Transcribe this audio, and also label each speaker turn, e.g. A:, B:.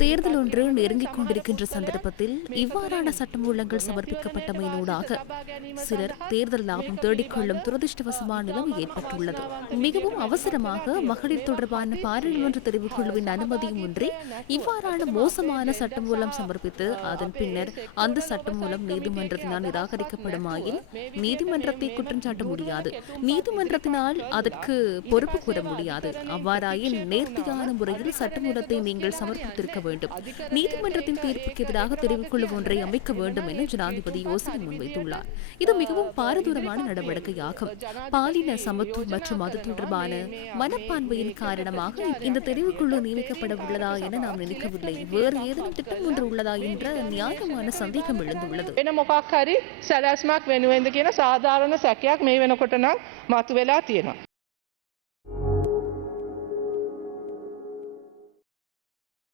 A: தேர்தல் ஒன்று நெருங்கிக் கொண்டிருக்கின்ற சந்தர்ப்பத்தில் இவ்வாறான சட்டமூலங்கள் சமர்ப்பிக்கப்பட்டமையினூடாக சிலர் தேர்தல் லாபம் தேடிக்கொள்ளும் துரதிருஷ்டவசமான நிலைமை ஏற்பட்டுள்ளது. மிகவும் அவசரமாக மகளிர் தொடர்பான பாராளுமன்ற தெரிவுக்குழுவின் அனுமதியுமின்றி இவ்வாறான மோசமான சட்டமூலம் சமர்ப்பித்து அதன் பின்னர் அந்த சட்டமூலம் நீதிமன்றத்தினால் நிராகரிக்கப்படுமாயின் நீதிமன்றத்தை குற்றம் சாட்ட முடியாது. நீதிமன்றத்தினால் அதற்கு பொறுப்பு கூற முடியாது. அவ்வாறு அவ்வாறாயின் நேர்த்தியான முறையில் சட்டமூலத்தை நீங்கள் சமர்ப்பித்திருக்க வேண்டும். நீதிமன்றத்தின் தீர்ப்புக்கு எதிராக தெரிவிக்குழு ஒன்றை அமைக்க வேண்டும் என ஜனாதிபதி யோசனை முன்வைத்துள்ளார். இது மிகவும் பாரதூரமான நடவடிக்கையாகும். பாலின சமத்துவம் மற்றும் அது தொடர்பான மனப்பான்மையின் காரணமாக இந்த தெரிவுக்குழு நியமிக்கப்பட உள்ளதா என நாம் நினைக்கவில்லை. வேறு ஏதேனும் திட்டம் ஒன்று உள்ளதா என்ற நியாயமான சந்தேகம் எழுந்துள்ளது.
B: சாதாரண சக்கியாக மே வேணும் கொட்டனா மாத்து வேலா